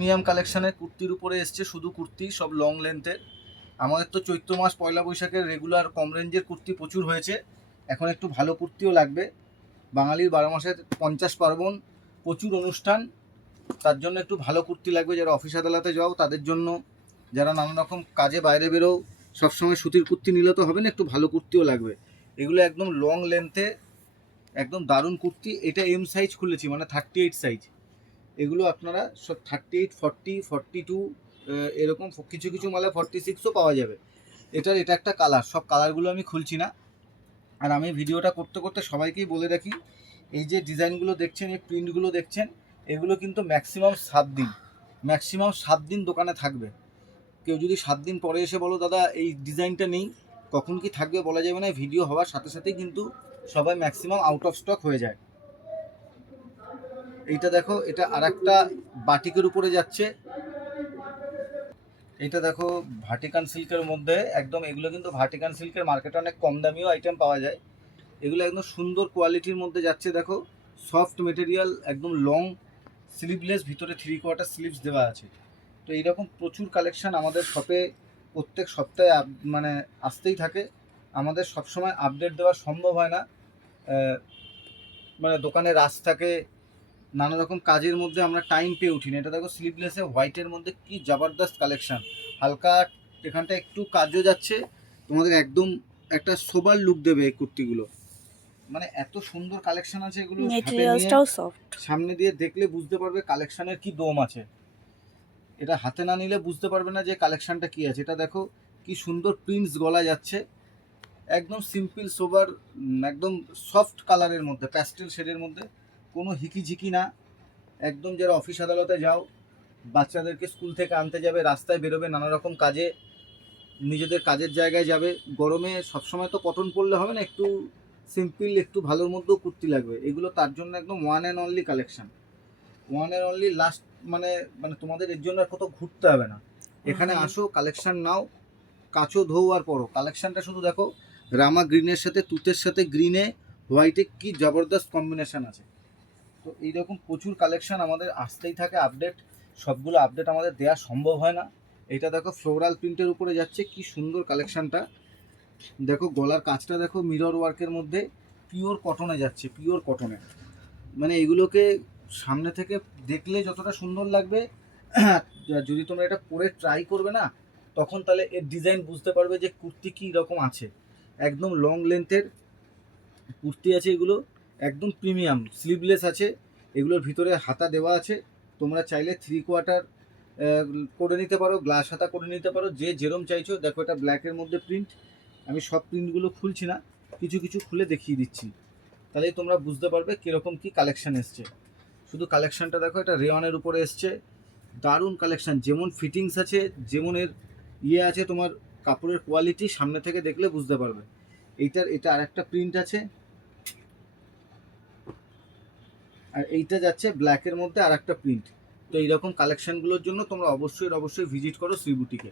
Premium কালেকশানের কুর্তির উপরে এসছে, শুধু কুর্তি, সব লং লেন্থের। আমাদের তো চৈত্র মাস পয়লা বৈশাখের রেগুলার কম রেঞ্জের কুর্তি প্রচুর হয়েছে, এখন একটু ভালো কুর্তিও লাগবে। বাঙালির 12 মাসের 50 পার্বণ, প্রচুর অনুষ্ঠান, তার জন্য একটু ভালো কুর্তি লাগবে। যারা অফিস আদালতে যাও তাদের জন্য, যারা নানা রকম কাজে বাইরে বেরো, সবসময় সুতির কুর্তি নিলে তো হবে না, একটু ভালো কুর্তিও লাগবে। এগুলো একদম লং লেন্থে, একদম দারুণ কুর্তি। এটা এম সাইজ খুলেছি, মানে 38 সাইজ। এগুলো আপনারা সব 38, 40, 42 এরকম কিছু কিছু মালে 46ও পাওয়া যাবে। এটা একটা কালার, সব কালারগুলো আমি খুলছি না। আর আমি ভিডিওটা করতে করতে সবাইকেই বলে রাখি, এই যে ডিজাইনগুলো দেখছেন, এই প্রিন্টগুলো দেখছেন, এগুলো কিন্তু ম্যাক্সিমাম 7 দিন দোকানে থাকবে। কেউ যদি 7 দিন পরে এসে বলো দাদা এই ডিজাইনটা নেই, কখন কি থাকবে বলা যাবে না। ভিডিও হওয়ার সাথে সাথেই কিন্তু সবাই ম্যাক্সিমাম আউট অফ স্টক হয়ে যায়। এইটা দেখো, এটা আর একটা বাটিকের উপরে যাচ্ছে। এটা দেখো ভাটিকান সিল্কের মধ্যে একদম, এগুলো কিন্তু ভাটিকান সিল্কের মার্কেটে অনেক কম দামিও আইটেম পাওয়া যায়। এগুলো একদম সুন্দর কোয়ালিটির মধ্যে যাচ্ছে। দেখো সফট মেটেরিয়াল, একদম লং স্লিভলেস, ভিতরে 3/4 স্লিভস দেওয়া আছে। তো এইরকম প্রচুর কালেকশান আমাদের শপে প্রত্যেক সপ্তাহে মানে আসতেই থাকে। আমাদের সবসময় আপডেট দেওয়া সম্ভব হয় না, মানে দোকানে রাশ থাকে, নানা রকম কাজের মধ্যে আমরা টাইম পেয়ে উঠি না। এটা দেখো স্লিভলেসে হোয়াইটের মধ্যে কি জবরদস্ত কালেকশান। হালকা এখানটা একটু কাজও যাচ্ছে, তোমাদের একদম একটা সোবার লুক দেবে এই কুর্তিগুলো। মানে এত সুন্দর কালেকশন আছে, এগুলো মেটেরিয়ালসটাও সফট। সামনে দিয়ে দেখলে বুঝতে পারবে কালেকশানের কি দম আছে। এটা হাতে না নিলে বুঝতে পারবে না যে কালেকশানটা কি আছে। এটা দেখো কি সুন্দর প্রিন্টস গলা যাচ্ছে, একদম সিম্পল সোবার, একদম সফট কালারের মধ্যে, প্যাস্টেল শেডের মধ্যে, কোনো হিকিঝিকি না। একদম যারা অফিস আদালতে যাও, বাচ্চাদেরকে স্কুল থেকে আনতে যাবে, রাস্তায় বেরোবে, নানা রকম কাজে, নিজেদের কাজের জায়গায় যাবে, গরমে সবসময় তো কটন পরলে হবে না, একটু সিম্পল, একটু ভালোর মধ্যেও কুর্তি লাগবে। এগুলো তার জন্য একদম one and only collection, one and only last. মানে মানে তোমাদের এর জন্য আর কোথাও ঘুরতে হবে না, এখানে আসো, কালেকশান নাও, কাচো ধোও আর পরো। কালেকশানটা শুধু দেখো, রামা গ্রিনের সাথে তুতের সাথে গ্রিনে হোয়াইটে কি জবরদস্ত কম্বিনেশন আছে। তো এইরকম প্রচুর কালেকশান আমাদের আসতেই থাকে আপডেট, সবগুলো আপডেট আমাদের দেওয়া সম্ভব হয় না। এটা দেখো ফ্লোরাল প্রিন্টের উপরে যাচ্ছে, কি সুন্দর কালেকশানটা। দেখো গলার কাজটা দেখো, মিরর ওয়ার্কের মধ্যে পিওর কটনে যাচ্ছে, পিওর কটনে। মানে এগুলোকে সামনে থেকে দেখলে যতটা সুন্দর লাগবে, যদি তোমরা এটা পরে ট্রাই করবে না, তখন তাহলে এর ডিজাইন বুঝতে পারবে যে কুর্তি কী রকম আছে। একদম লং লেন্থের কুর্তি আছে এগুলো, একদম প্রিমিয়াম, স্লিভলেস আছে, এগুলোর ভিতরে হাতা দেওয়া আছে। তোমরা চাইলে 3/4 করে নিতে পারো, গ্লাস হাতা করে নিতে পারো, যে যেরম চাইছো। দেখো এটা ব্ল্যাকের মধ্যে প্রিন্ট, আমি সব প্রিন্টগুলো খুলছি না, কিছু কিছু খুলে দেখিয়ে দিচ্ছি, তাহলেই তোমরা বুঝতে পারবে কীরকম কী কালেকশান এসছে। শুধু কালেকশানটা দেখো, এটা রেওয়ানের উপরে এসছে, দারুণ কালেকশান। যেমন ফিটিংস আছে, যেমন এর ইয়ে আছে, তোমার কাপড়ের কোয়ালিটি সামনে থেকে দেখলে বুঝতে পারবে। এটা আরেকটা প্রিন্ট আছে, আর এইটা যাচ্ছে ব্ল্যাকের মধ্যে আর একটা প্রিন্ট। তো এইরকম কালেকশানগুলোর জন্য তোমরা অবশ্যই ভিজিট করো শ্রী বুটিকে।